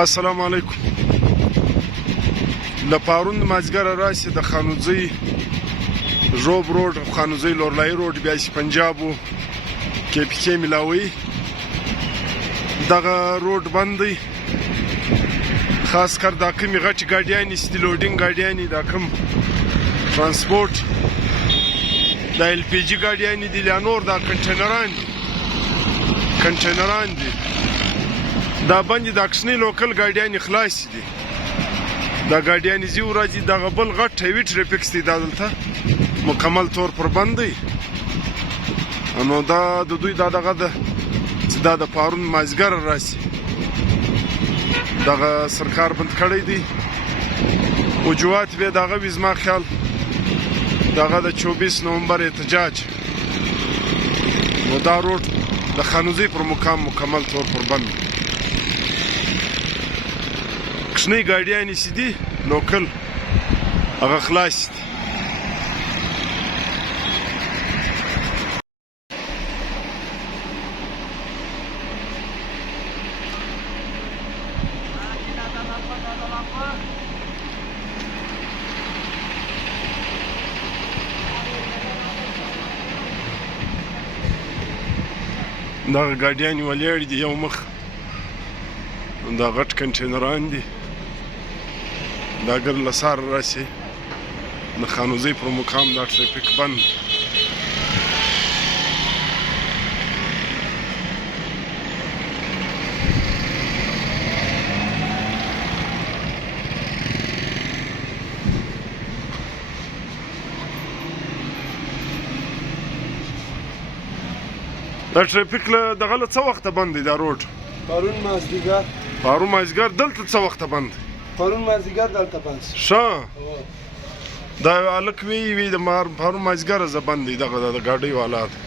السلام علیکم. له پارون مازدیګره راسي د خانوزۍ ژوب روډ خانوزۍ لورلایي روډ بیا چې پنجاب و کې پی کې ملاوي دغه روډ بند دی. خاص کر دا کومې غټې ګاډیانې ستي لوډینګ ګاډیانې دا کوم ترانسپورټ د ایل پی جي ګاډیانې دي یا نور دا کنټینران دي دا باندې د اکسنی لوکل ګاډیانې خلاص دي. دا ګاډیانې زی ورځي دغه بل غټ هیوي ټریفکس دی دا دلته مکمل طور پر بند دی. نو دا د دوی دا دغه ده چې دا د پارون مازدیګره راسي دغه سرکار بند کړی دی. وجوهات به دغه وي زما خیال دغه د 24 نومبر احتجاج نو دا روډ د خانوزۍ پر مقام مکمل طور پر بند دی. کشنی ګاډیانې چې دي لوکل هغه خلاص دي. دغه ګاډیانې ولاړې دي یو مخ دا غټ کنټینران دي دا ګر له سار راسي د خانوزۍ پر مقام دا ټریفک بند. دا ټریفک له دغه له څه وخته بند دی دا روډ؟ پرون مازدیګر دلته څه وخته بند دی؟ پرون مازدیګر دلته بند ښه دا هلک وی د پرون مازدیګره زه بند دی دغه د ګاډۍ والا دی.